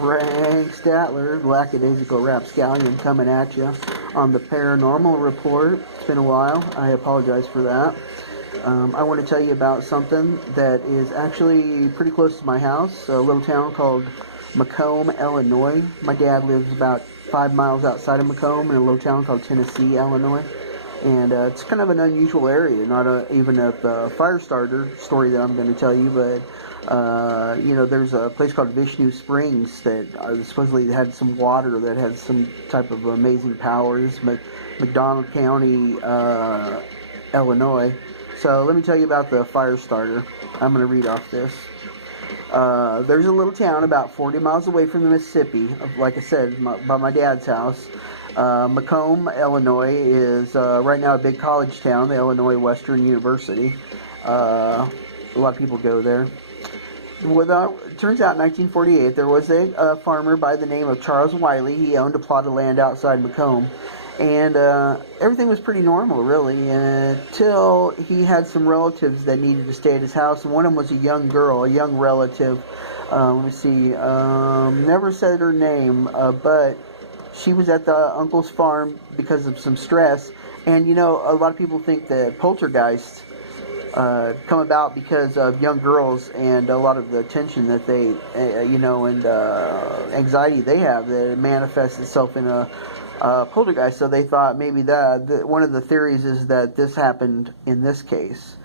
Frank Statler, lackadaisical rapscallion, coming at you on the paranormal report. It's been a while. I apologize for that. I want to tell you about something that is actually pretty close to my house, a little town called Macomb, Illinois. My dad lives about 5 miles outside of Macomb in a little town called Tennessee, Illinois. And it's kind of an unusual area, not even a Firestarter story that I'm going to tell you, but there's a place called Vishnu Springs that supposedly had some water that had some type of amazing powers. McDonald County, Illinois. So let me tell you about the Firestarter. I'm going to read off this. There's a little town about 40 miles away from the Mississippi, like I said, by my dad's house. Macomb, Illinois is right now a big college town, the Illinois Western University. A lot of people go there. It turns out in 1948 there was a farmer by the name of Charles Wiley. He owned a plot of land outside Macomb. And everything was pretty normal, really, until he had some relatives that needed to stay at his house. And one of them was a young girl, a young relative. Let me see. Never said her name, but she was at the uncle's farm because of some stress. And, a lot of people think that poltergeists come about because of young girls and a lot of the tension that they, and anxiety they have, that it manifests itself in a poltergeist. So they thought maybe that one of the theories is that this happened in this case.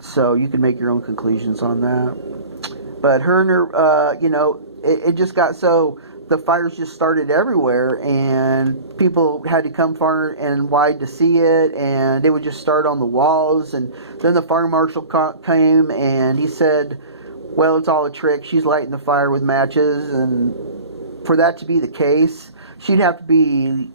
So you can make your own conclusions on that. But her and her, it just got so the fires just started everywhere, and people had to come far and wide to see it, and they would just start on the walls. And then the fire marshal came, and he said, well, it's all a trick. She's lighting the fire with matches, and for that to be the case, she'd have to be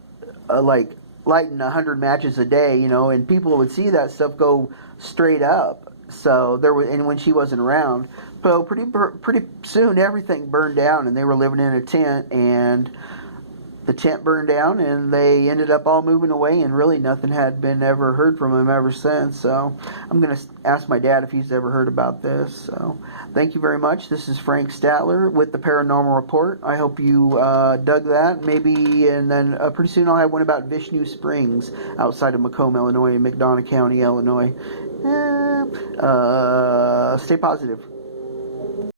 like lighting 100 matches a day, and people would see that stuff go straight up. So and when she wasn't around, so pretty soon everything burned down, and they were living in a tent, and the tent burned down, and they ended up all moving away, and really nothing had been ever heard from them ever since. So I'm going to ask my dad if he's ever heard about this. So thank you very much. This is Frank Statler with the Paranormal Report. I hope you dug that. Maybe, and then pretty soon I'll have one about Vishnu Springs outside of Macomb, Illinois, in McDonald County, Illinois. Stay positive.